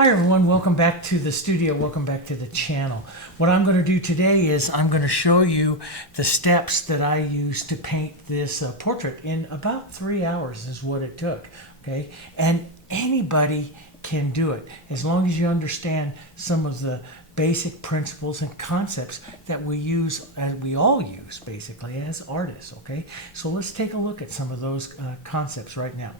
Hi everyone, welcome back to the studio, welcome back to the channel. What I'm going to do today is I'm going to show you the steps that I used to paint this portrait in about 3 hours is what it took, okay? And anybody can do it as long as you understand some of the basic principles and concepts that we use, as we all use basically as artists, okay? So let's take a look at some of those concepts right now.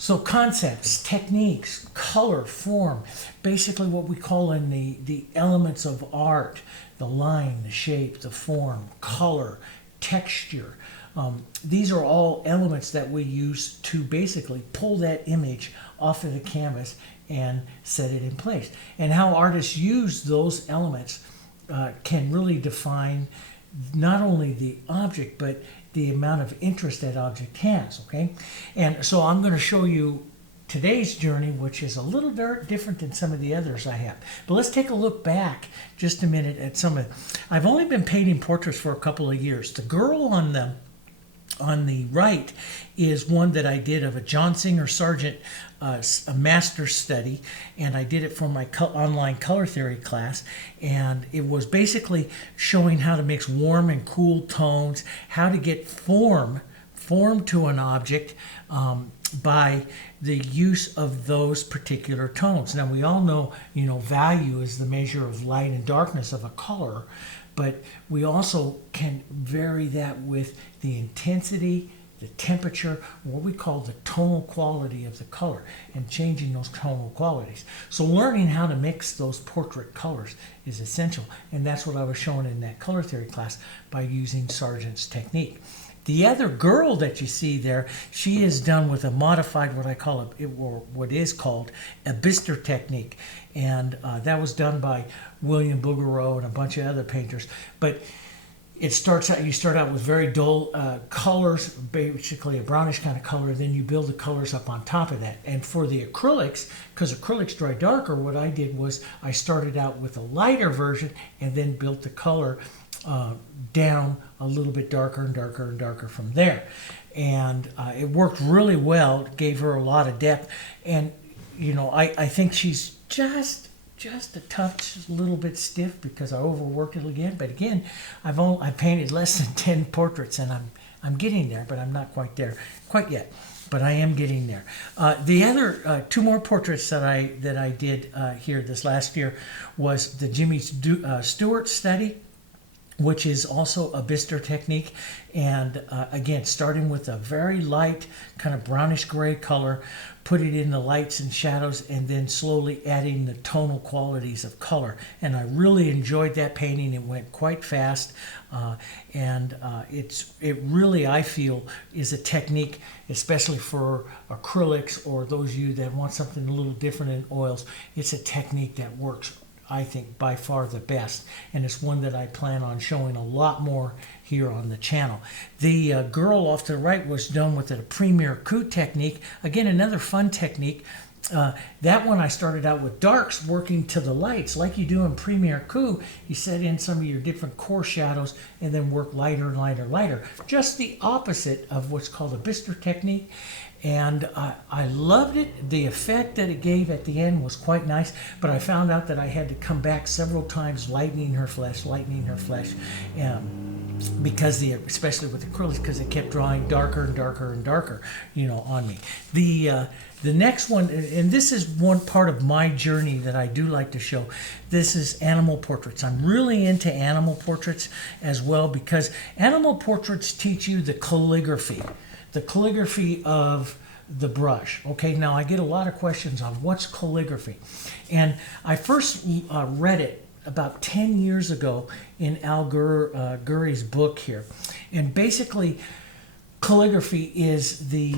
So concepts, techniques, color, form, basically what we call in the elements of art, the line, the shape, the form, color, texture. These are all elements that we use to basically pull that image off of the canvas and set it in place. And how artists use those elements can really define not only the object, but the amount of interest that object has, okay? And so I'm going to show you today's journey, which is a little different than some of the others I have. But let's take a look back just a minute at some of. I've only been painting portraits for a couple of years. The girl on the right is one that I did of a John Singer Sargent a master's study, and I did it for my online color theory class, and it was basically showing how to mix warm and cool tones, how to get form to an object by the use of those particular tones. Now we all know, value is the measure of light and darkness of a color, but we also can vary that with the intensity, the temperature, what we call the tonal quality of the color, and changing those tonal qualities. So learning how to mix those portrait colors is essential, and that's what I was showing in that color theory class by using Sargent's technique. The other girl that you see there, she is done with a modified, what is called a Bister technique, and that was done by William Bouguereau and a bunch of other painters. But it starts out, you start out with very dull colors, basically a brownish kind of color, then you build the colors up on top of that. And for the acrylics, because acrylics dry darker, what I did was I started out with a lighter version and then built the color down a little bit darker and darker and darker from there. And it worked really well. It gave her a lot of depth. And, I think she's just a touch, a little bit stiff because I overworked it again. But again, I painted less than 10 portraits, and I'm getting there, but I'm not quite there quite yet. But I am getting there. The other two more portraits that I did here this last year was the Jimmy Stewart study, which is also a Bister technique, and again, starting with a very light kind of brownish gray color, put it in the lights and shadows, and then slowly adding the tonal qualities of color. And I really enjoyed that painting. It went quite fast, and it really, I feel, is a technique, especially for acrylics or those of you that want something a little different in oils. It's a technique that works, I think, by far the best, and it's one that I plan on showing a lot more here on the channel. The girl off to the right was done with a Premier Coup technique. Again, another fun technique. That one I started out with darks working to the lights like you do in Premier Coup. You set in some of your different core shadows and then work lighter and lighter and lighter. Just the opposite of what's called a Bister technique. And I loved it. The effect that it gave at the end was quite nice, but I found out that I had to come back several times lightening her flesh, because especially with acrylics, because it kept drawing darker and darker and darker, on me. The next one, and this is one part of my journey that I do like to show, this is animal portraits. I'm really into animal portraits as well, because animal portraits teach you the calligraphy of the brush. Okay, now I get a lot of questions on what's calligraphy. And I first read it about 10 years ago in Al Gurry's book here. And basically, calligraphy is the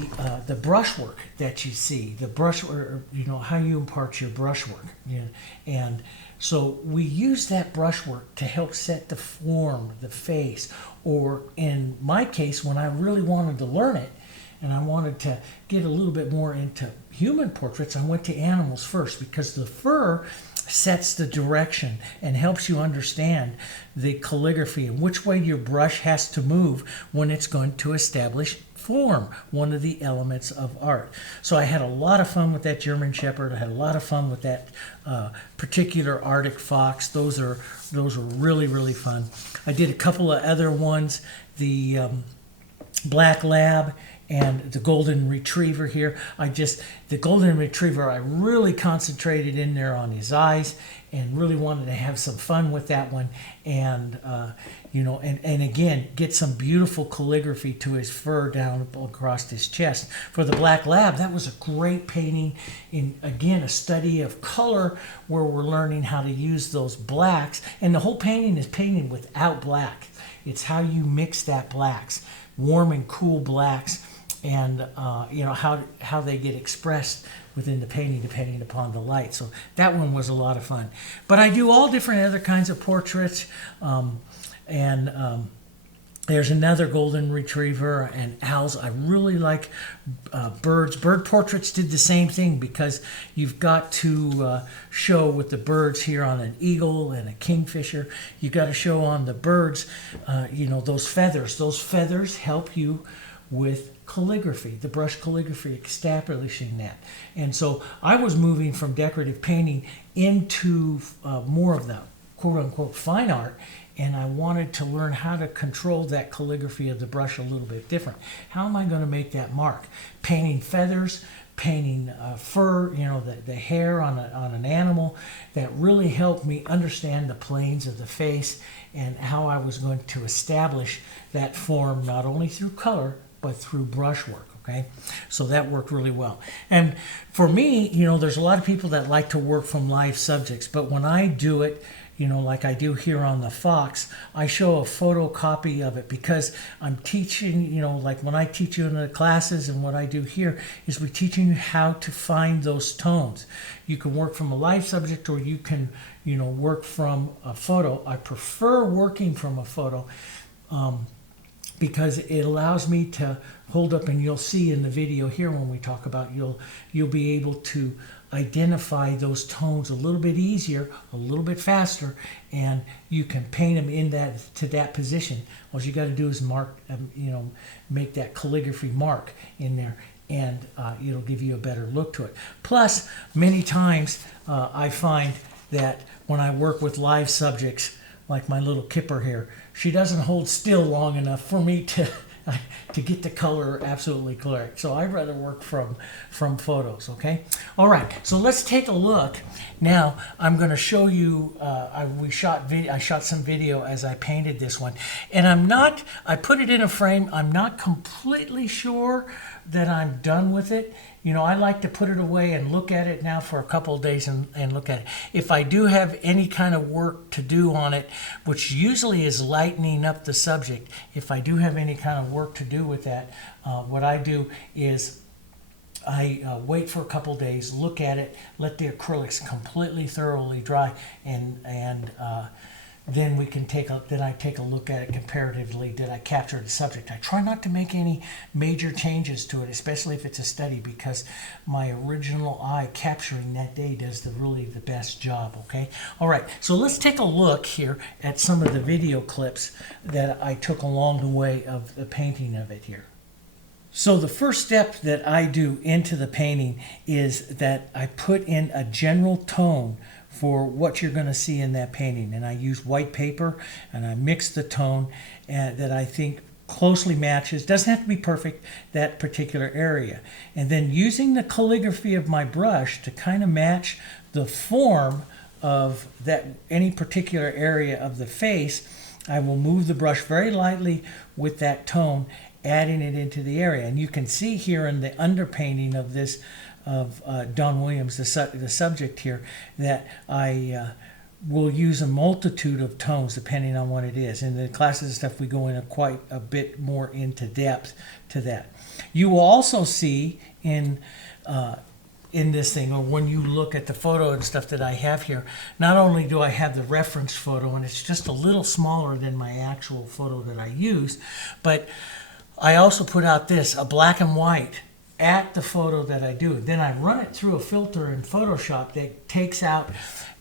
brushwork that you see, the brush, or how you impart your brushwork. And so we use that brushwork to help set the form, the face, or in my case, when I really wanted to learn it, and I wanted to get a little bit more into human portraits, I went to animals first, because the fur sets the direction and helps you understand the calligraphy and which way your brush has to move when it's going to establish form, one of the elements of art. So I had a lot of fun with that German Shepherd. I had a lot of fun with that particular Arctic fox. Those were really, really fun. I did a couple of other ones, the black lab and the golden retriever here. The golden retriever, I really concentrated in there on his eyes and really wanted to have some fun with that one. And, and again, get some beautiful calligraphy to his fur down across his chest. For the black lab, that was a great painting again, a study of color where we're learning how to use those blacks. And the whole painting is painted without black. It's how you mix that blacks, warm and cool blacks, and how they get expressed within the painting depending upon the light. So that one was a lot of fun. But I do all different other kinds of portraits, there's another golden retriever and owls. I really like birds. Bird portraits did the same thing because you've got to show with the birds here on an eagle and a kingfisher. You've got to show on the birds, those feathers. Those feathers help you with calligraphy, the brush calligraphy, establishing that. And so I was moving from decorative painting into more of the quote-unquote fine art, and I wanted to learn how to control that calligraphy of the brush a little bit different. How am I going to make that mark? Painting feathers, painting fur, the hair on an animal, that really helped me understand the planes of the face and how I was going to establish that form not only through color, but through brushwork. Okay, so that worked really well. And for me, there's a lot of people that like to work from live subjects, but when I do it, like I do here on the fox, I show a photocopy of it because I'm teaching, like when I teach you in the classes, and what I do here is we're teaching you how to find those tones. You can work from a live subject, or you can, work from a photo. I prefer working from a photo because it allows me to hold up, and you'll see in the video here when we talk about, you'll be able to identify those tones a little bit easier, a little bit faster, and you can paint them to that position. All you got to do is mark, make that calligraphy mark in there, and it'll give you a better look to it. Plus, many times I find that when I work with live subjects, like my little kipper here, she doesn't hold still long enough for me to get the color absolutely correct. So I'd rather work from photos, okay? All right, so let's take a look. Now I'm going to show you, I shot some video as I painted this one. And I put it in a frame. I'm not completely sure that I'm done with it. I like to put it away and look at it now for a couple of days and look at it. If I do have any kind of work to do on it, which usually is lightening up the subject, if I do have any kind of work to do with that, what I do is I wait for a couple of days, look at it, let the acrylics completely thoroughly dry, and then I take a look at it comparatively. Did I capture the subject? I try not to make any major changes to it, especially if it's a study, because my original eye capturing that day does really the best job, okay? All right, so let's take a look here at some of the video clips that I took along the way of the painting of it here. So the first step that I do into the painting is that I put in a general tone for what you're going to see in that painting. And I use white paper, and I mix the tone that I think closely matches, doesn't have to be perfect, that particular area. And then using the calligraphy of my brush to kind of match the form of any particular area of the face, I will move the brush very lightly with that tone, adding it into the area. And you can see here in the underpainting of this, of Don Williams, the subject here, that I will use a multitude of tones depending on what it is. In the classes and stuff, we go in quite a bit more into depth to that. You will also see in this thing, or when you look at the photo and stuff that I have here, not only do I have the reference photo, and it's just a little smaller than my actual photo that I used, but I also put out a black and white at the photo that I do. Then I run it through a filter in Photoshop that takes out,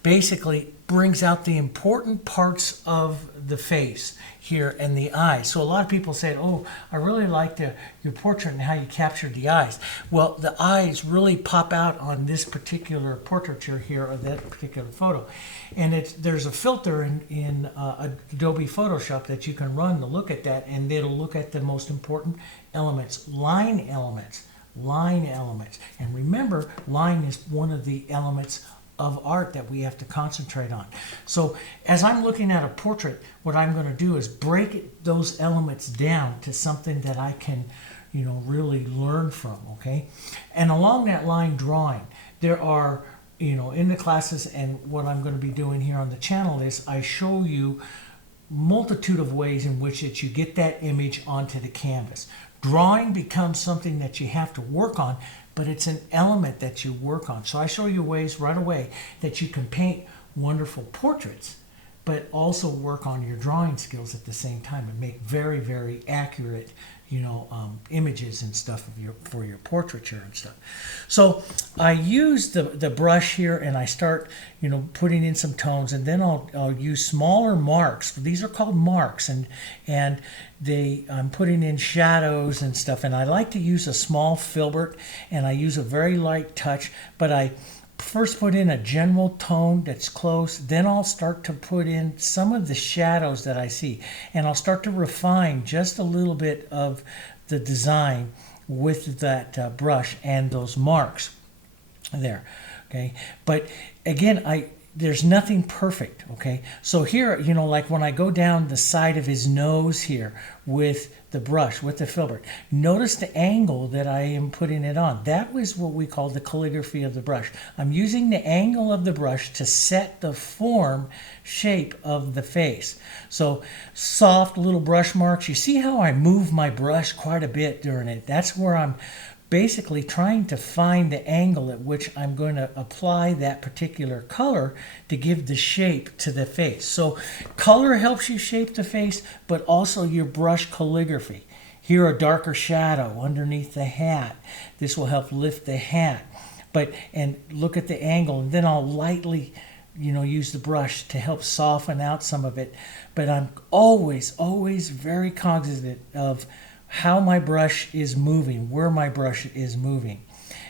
basically brings out the important parts of the face here and the eyes. So a lot of people say, oh, I really like your portrait and how you captured the eyes. Well, the eyes really pop out on this particular portraiture here, or that particular photo. And there's a filter in Adobe Photoshop that you can run to look at that, and it'll look at the most important elements, line elements. And remember, line is one of the elements of art that we have to concentrate on. So as I'm looking at a portrait, what I'm going to do is break those elements down to something that I can, really learn from, okay? And along that line drawing, there are, in the classes, and what I'm going to be doing here on the channel is I show you multitude of ways in which that you get that image onto the canvas. Drawing becomes something that you have to work on, but it's an element that you work on. So I show you ways right away that you can paint wonderful portraits, but also work on your drawing skills at the same time and make very, very accurate, images and stuff for your portraiture and stuff. So I use the brush here, and I start, putting in some tones, and then I'll use smaller marks. These are called marks, and I'm putting in shadows and stuff. And I like to use a small filbert, and I use a very light touch, but I first put in a general tone that's close, then I'll start to put in some of the shadows that I see, and I'll start to refine just a little bit of the design with that brush and those marks there, okay? But again, there's nothing perfect, okay? So here, like when I go down the side of his nose here with the brush, with the filbert, notice the angle that I am putting it on. That was what we call the calligraphy of the brush. I'm using the angle of the brush to set the form, shape of the face. So soft little brush marks. You see how I move my brush quite a bit during it. That's where I'm basically trying to find the angle at which I'm going to apply that particular color to give the shape to the face. So color helps you shape the face, but also your brush calligraphy. Here, a darker shadow underneath the hat. This will help lift the hat. And look at the angle, and then I'll lightly use the brush to help soften out some of it. But I'm always very cognizant of how my brush is moving, where my brush is moving.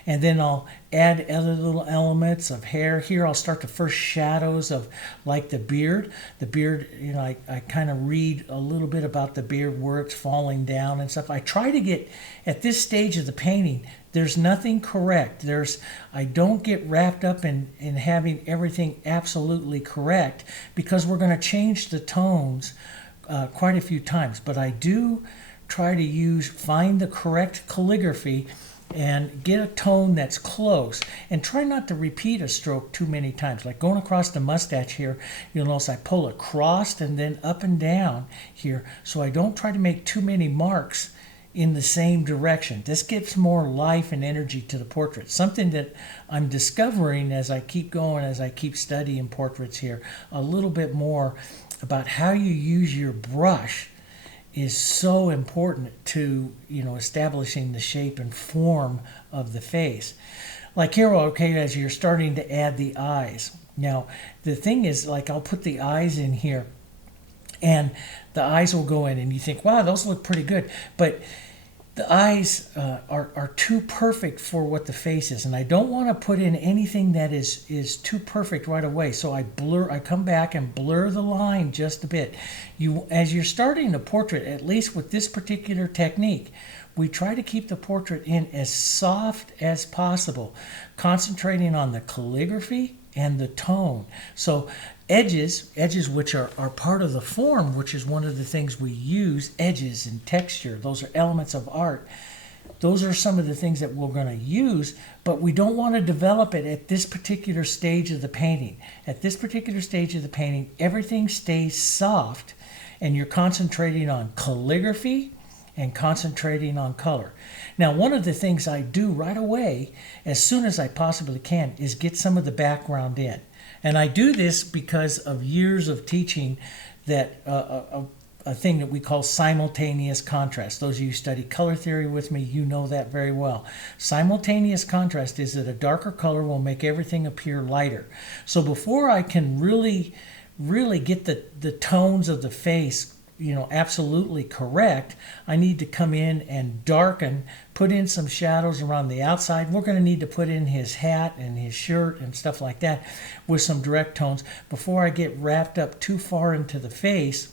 And then I'll add other little elements of hair. Here I'll start the first shadows of like the beard. The beard, I kind of read a little bit about the beard, where it's falling down and stuff. I try to get, at this stage of the painting, there's nothing correct. I don't get wrapped up in having everything absolutely correct, because we're going to change the tones quite a few times. But I do try to find the correct calligraphy and get a tone that's close, and try not to repeat a stroke too many times. Like going across the mustache here, you'll notice I pull across and then up and down here, so I don't try to make too many marks in the same direction. This gives more life and energy to the portrait. Something that I'm discovering as I keep going, as I keep studying portraits here, a little bit more about how you use your brush is so important to establishing the shape and form of the face. Like here, okay, as you're starting to add the eyes. Now the thing is, like, I'll put the eyes in here, and the eyes will go in, and you think, wow, those look pretty good, but the eyes are too perfect for what the face is, and I don't want to put in anything that is too perfect right away. So I come back and blur the line just a bit. As you're starting a portrait, at least with this particular technique, we try to keep the portrait in as soft as possible, concentrating on the calligraphy and the tone. So edges which are part of the form, which is one of the things we use, edges and texture, those are elements of art. Those are some of the things that we're going to use, but we don't want to develop it at this particular stage of the painting. At this particular stage of the painting, everything stays soft, and you're concentrating on calligraphy and concentrating on color. Now, one of the things I do right away, as soon as I possibly can, is get some of the background in. And I do this because of years of teaching that a thing that we call simultaneous contrast. Those of you who study color theory with me, you know that very well. Simultaneous contrast is that a darker color will make everything appear lighter. So before I can really get the tones of the face, absolutely correct, I need to come in and darken, put in some shadows around the outside. We're going to need to put in his hat and his shirt and stuff like that with some direct tones before I get wrapped up too far into the face,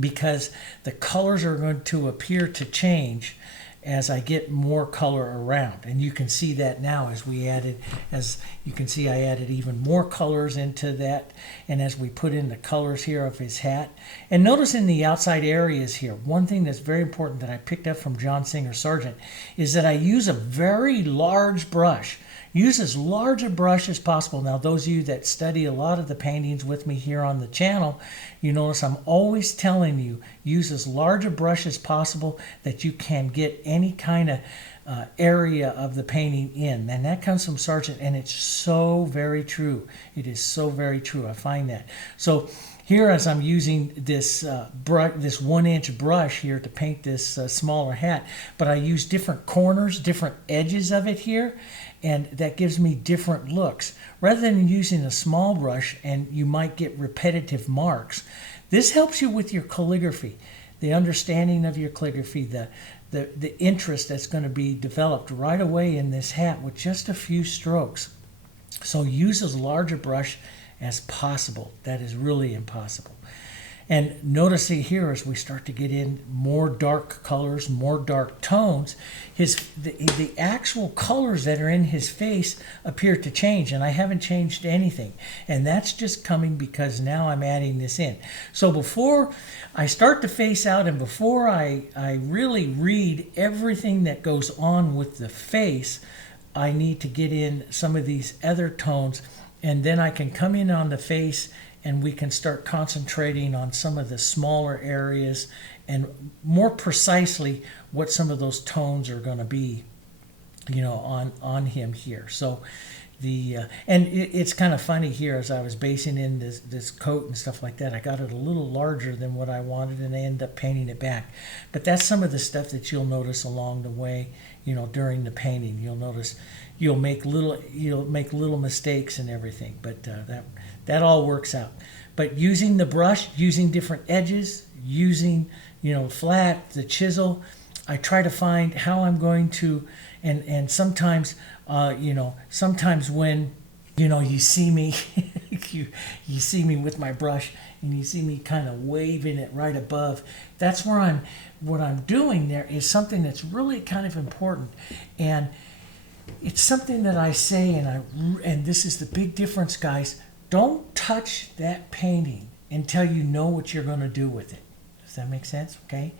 because the colors are going to appear to change as I get more color around. And you can see that now as you can see I added even more colors into that, and as we put in the colors here of his hat. And notice in the outside areas here, one thing that's very important that I picked up from John Singer Sargent is that I use a very large brush. Use as large a brush as possible. Now, those of you that study a lot of the paintings with me here on the channel, you notice I'm always telling you, use as large a brush as possible that you can get any kind of area of the painting in. And that comes from Sargent, and it's so very true. It is so very true. I find that. So here, as I'm using this this 1-inch brush here to paint this smaller hat, but I use different corners, different edges of it here, and that gives me different looks. Rather than using a small brush and you might get repetitive marks, this helps you with your calligraphy, the understanding of your calligraphy, the interest that's going to be developed right away in this hat with just a few strokes. So use as large a brush as possible. That is really impossible. And notice here as we start to get in more dark colors, more dark tones, the actual colors that are in his face appear to change, and I haven't changed anything. And that's just coming because now I'm adding this in. So before I start the face out and before I really read everything that goes on with the face, I need to get in some of these other tones, and then I can come in on the face and we can start concentrating on some of the smaller areas and more precisely what some of those tones are going to be, on him here. So it's kind of funny here as I was basing in this coat and stuff like that. I got it a little larger than what I wanted, and I ended up painting it back. But that's some of the stuff that you'll notice along the way, during the painting. You'll notice you'll make little mistakes and everything, but that all works out. But using the brush, using different edges, using flat, the chisel, I try to find how I'm going to, and sometimes sometimes when you see me you see me with my brush and you see me kind of waving it right above, that's where what I'm doing there is something that's really kind of important. And it's something that I say, and this is the big difference, guys. Don't touch that painting until you know what you're going to do with it. Does that make sense? Okay?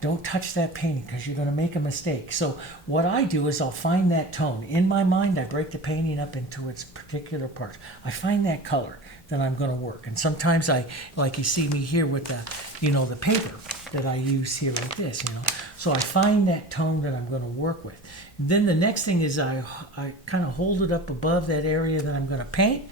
Don't touch that painting because you're going to make a mistake. So what I do is I'll find that tone. In my mind, I break the painting up into its particular parts. I find that color that I'm going to work. And sometimes like you see me here with the paper that I use here like this, So I find that tone that I'm going to work with. Then the next thing is I kind of hold it up above that area that I'm going to paint,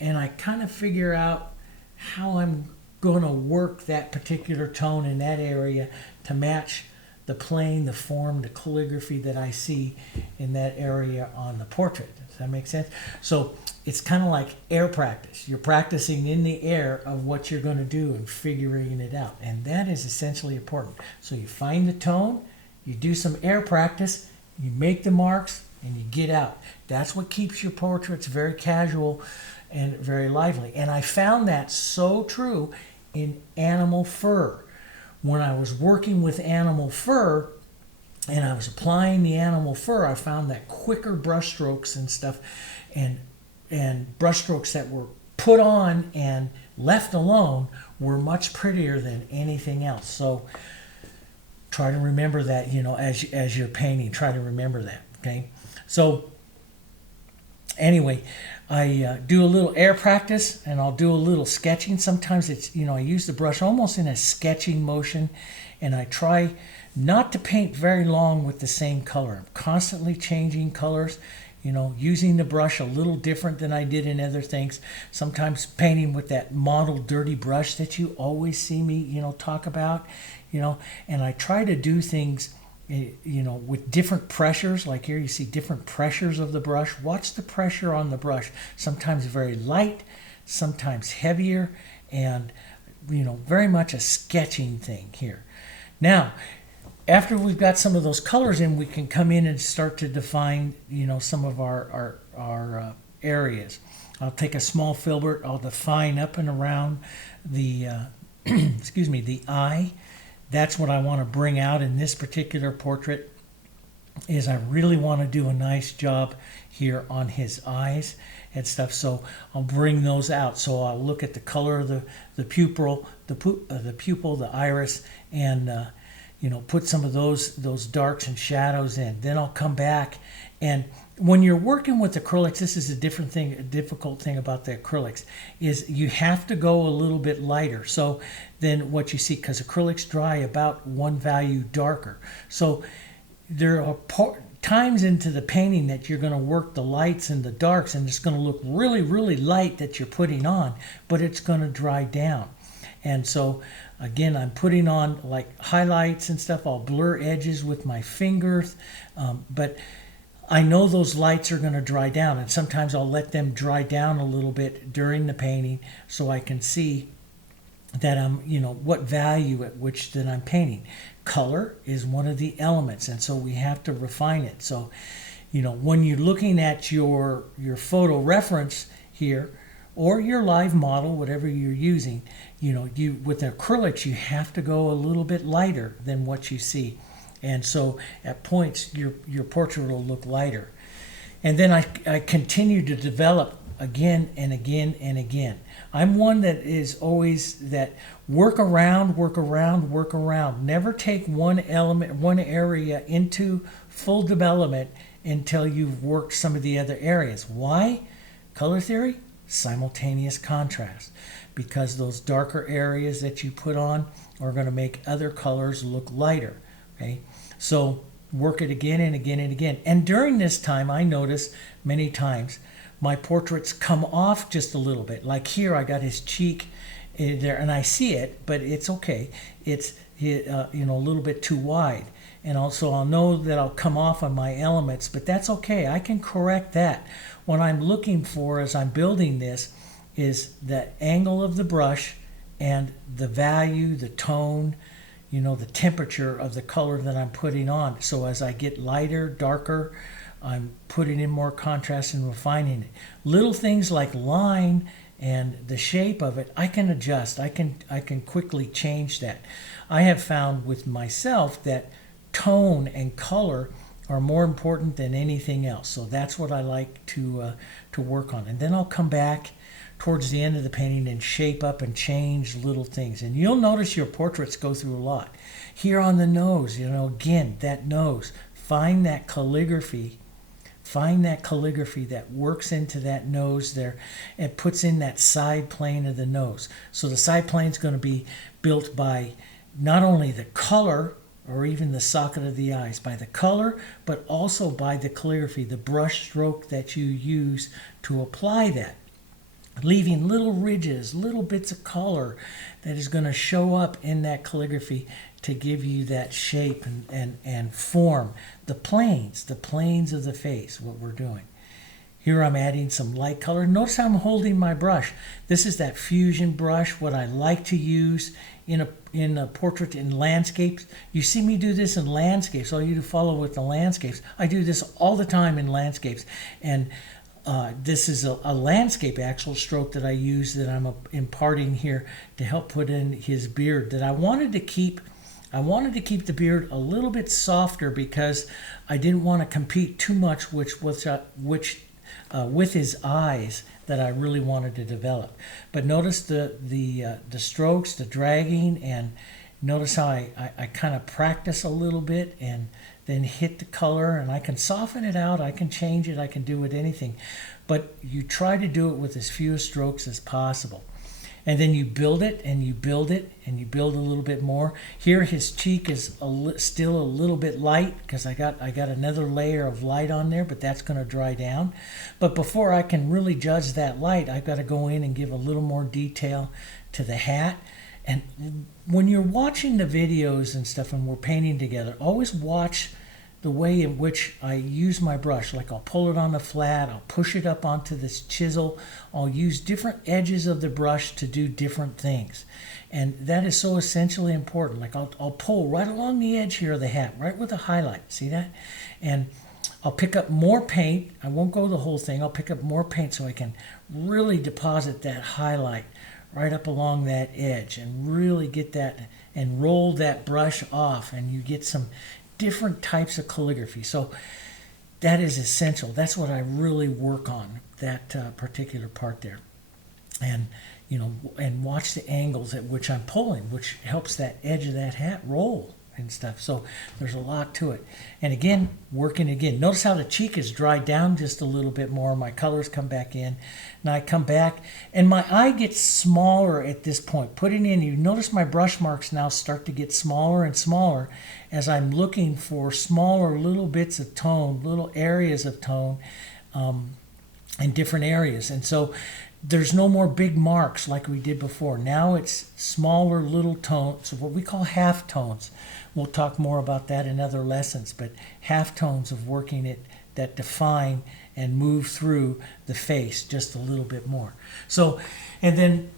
and I kind of figure out how I'm going to work that particular tone in that area to match the plane, the form, the calligraphy that I see in that area on the portrait. Does that make sense? So it's kind of like air practice. You're practicing in the air of what you're going to do and figuring it out. And that is essentially important. So you find the tone, you do some air practice, you make the marks, and you get out. That's what keeps your portraits very casual and very lively. And I found that so true in animal fur. When I was working with animal fur and I was applying the animal fur, I found that quicker brush strokes and stuff and brush strokes that were put on and left alone were much prettier than anything else. So try to remember that, as you're painting, try to remember that, okay? So anyway, I do a little air practice and I'll do a little sketching. Sometimes it's, I use the brush almost in a sketching motion, and I try not to paint very long with the same color. I'm constantly changing colors. using the brush a little different than I did in other things. Sometimes painting with that model dirty brush that you always see me, talk about, and I try to do things, with different pressures. Like here you see different pressures of the brush. Watch the pressure on the brush. Sometimes very light, sometimes heavier, and, very much a sketching thing here. Now, after we've got some of those colors in, we can come in and start to define, some of our areas. I'll take a small filbert. I'll define up and around the, excuse me, the eye. That's what I want to bring out in this particular portrait. Is I really want to do a nice job here on his eyes and stuff. So I'll bring those out. So I'll look at the color of the pupil, the iris, and put some of those darks and shadows in. Then I'll come back, and when you're working with acrylics, this is a difficult thing about the acrylics, is you have to go a little bit lighter. So then what you see, because acrylics dry about one value darker. So there are times into the painting that you're going to work the lights and the darks, and it's going to look really, really light that you're putting on, but it's going to dry down. And so, again, I'm putting on like highlights and stuff. I'll blur edges with my fingers, but I know those lights are going to dry down, and sometimes I'll let them dry down a little bit during the painting so I can see that I'm, what value at which that I'm painting. Color is one of the elements, and so we have to refine it. So, when you're looking at your photo reference here, or your live model, whatever you're using, with acrylics, you have to go a little bit lighter than what you see. And so at points, your portrait will look lighter. And then I continue to develop again and again and again. I'm one that is always that work around. Never take one element, one area into full development until you've worked some of the other areas. Why? Color theory? Simultaneous contrast, because those darker areas that you put on are going to make other colors look lighter. Okay, so work it again and again and again. And during this time, I notice many times my portraits come off just a little bit. Like here, I got his cheek there, and I see it, but it's okay. It's a little bit too wide. And also I'll know that I'll come off on my elements, but that's okay. I can correct that. What I'm looking for as I'm building this is the angle of the brush and the value, the tone, the temperature of the color that I'm putting on. So as I get lighter, darker, I'm putting in more contrast and refining it. Little things like line and the shape of it, I can adjust. I can quickly change that. I have found with myself that tone and color are more important than anything else. So that's what I like to work on. And then I'll come back towards the end of the painting and shape up and change little things. And you'll notice your portraits go through a lot. Here on the nose, again, that nose, find that calligraphy that works into that nose there and puts in that side plane of the nose. So the side plane is going to be built by not only the color or even the socket of the eyes, by the color, but also by the calligraphy, the brush stroke that you use to apply that. Leaving little ridges, little bits of color that is going to show up in that calligraphy to give you that shape and form. The planes of the face, what we're doing. Here I'm adding some light color. Notice how I'm holding my brush. This is that fusion brush, what I like to use in a portrait, in landscapes. You see me do this in landscapes. All you to follow with the landscapes. I do this all the time in landscapes. And this is a landscape actual stroke that I use that I'm imparting here to help put in his beard that I wanted to keep. I wanted to keep the beard a little bit softer because I didn't want to compete too much with his eyes that I really wanted to develop. But notice the strokes, the dragging, and notice how I kind of practice a little bit and then hit the color, and I can soften it out, I can change it, I can do it anything. But you try to do it with as few strokes as possible. And then you build it and you build it and you build a little bit more. Here his cheek is still a little bit light because I got another layer of light on there, but that's going to dry down. But before I can really judge that light, I've got to go in and give a little more detail to the hat. And when you're watching the videos and stuff and we're painting together, always watch the way in which I use my brush. Like I'll pull it on the flat, I'll push it up onto this chisel, I'll use different edges of the brush to do different things. And that is so essentially important. Like I'll pull right along the edge here of the hat, right with the highlight, see that? And I'll pick up more paint. I won't go the whole thing. I'll pick up more paint so I can really deposit that highlight right up along that edge and really get that and roll that brush off, and you get some different types of calligraphy. So that is essential. That's what I really work on, that particular part there. And and watch the angles at which I'm pulling, which helps that edge of that hat roll and stuff. So there's a lot to it. And again, working again. Notice how the cheek is dried down just a little bit more. My colors come back in. And I come back and my eye gets smaller at this point. Putting in, you notice my brush marks now start to get smaller and smaller as I'm looking for smaller little bits of tone, little areas of tone in different areas. And so there's no more big marks like we did before. Now it's smaller little tones, what we call half tones. We'll talk more about that in other lessons, but half tones of working it that define and move through the face just a little bit more. So, and then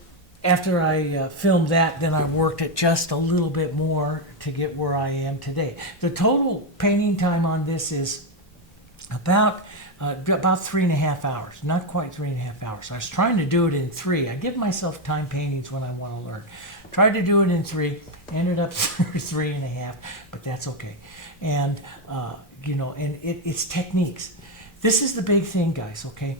after I filmed that, then I worked it just a little bit more to get where I am today. The total painting time on this is about 3.5 hours, not quite 3.5 hours. I was trying to do it in 3. I give myself time paintings when I want to learn. Tried to do it in 3, ended up 3.5, but that's okay. And and it's techniques. This is the big thing, guys. Okay,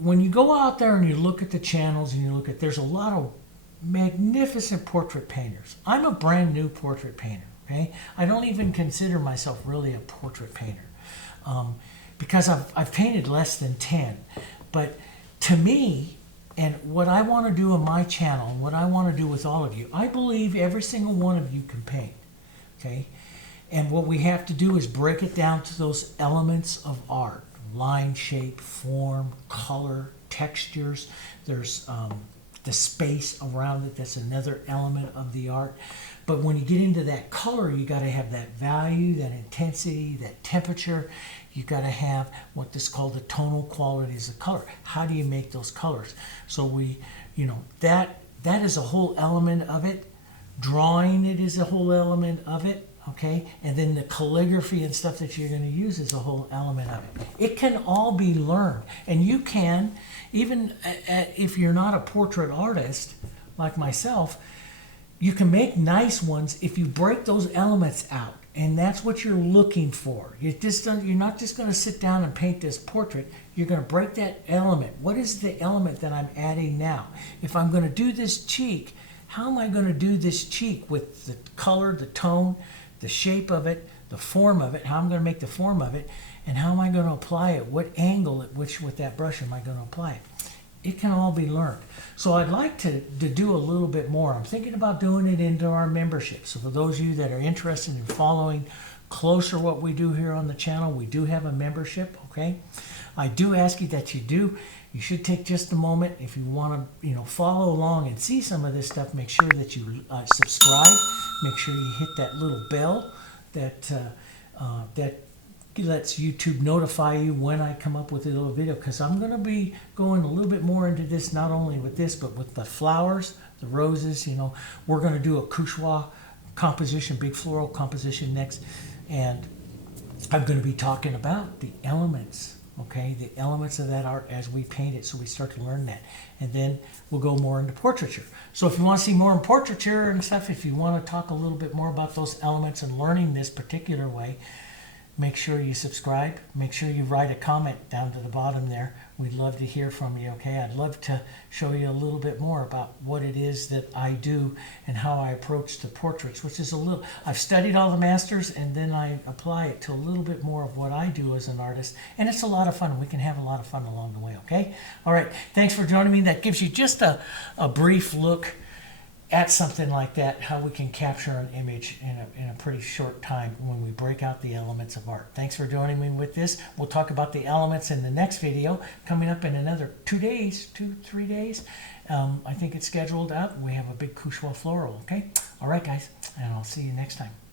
when you go out there and you look at the channels and you look at, there's a lot of magnificent portrait painters. I'm a brand new portrait painter. Okay, I don't even consider myself really a portrait painter. Because I've painted less than 10. But to me, and what I want to do on my channel, and what I want to do with all of you, I believe every single one of you can paint, okay? And what we have to do is break it down to those elements of art: line, shape, form, color, textures. There's the space around it. That's another element of the art. But when you get into that color, you got to have that value, that intensity, that temperature. You got to have what is called the tonal qualities of color. How do you make those colors? So that is a whole element of it. Drawing it is a whole element of it. Okay, and then the calligraphy and stuff that you're going to use is a whole element of it. It can all be learned, and you can, even if you're not a portrait artist like myself, you can make nice ones if you break those elements out. And that's what you're looking for. You're not just going to sit down and paint this portrait. You're going to break that element. What is the element that I'm adding now? If I'm going to do this cheek, how am I going to do this cheek with the color, the tone, the shape of it, the form of it, how I'm going to make the form of it, and how am I going to apply it? What angle at which with that brush am I going to apply it? It can all be learned. So I'd like to do a little bit more. I'm thinking about doing it into our membership. So for those of you that are interested in following closer what we do here on the channel, we do have a membership, okay? I do ask you that you should take just a moment if you want to, follow along and see some of this stuff. Make sure that you subscribe. Make sure you hit that little bell that lets YouTube notify you when I come up with a little video, because I'm going to be going a little bit more into this, not only with this, but with the flowers, the roses. We're going to do a couchoir composition, big floral composition next, and I'm going to be talking about the elements, okay, the elements of that art as we paint it, so we start to learn that, and then we'll go more into portraiture. So if you want to see more in portraiture and stuff, if you want to talk a little bit more about those elements and learning this particular way, make sure you subscribe. Make sure you write a comment down to the bottom there We'd love to hear from you, okay? I'd love to show you a little bit more about what it is that I do and how I approach the portraits, which is a little, I've studied all the masters and then I apply it to a little bit more of what I do as an artist. And it's a lot of fun. We can have a lot of fun along the way, okay? All right, thanks for joining me. That gives you just a brief look at something like that, how we can capture an image in a pretty short time when we break out the elements of art. Thanks for joining me with this. We'll talk about the elements in the next video coming up in another 3 days. I think it's scheduled out. We have a big Couchoir floral, okay? All right, guys, and I'll see you next time.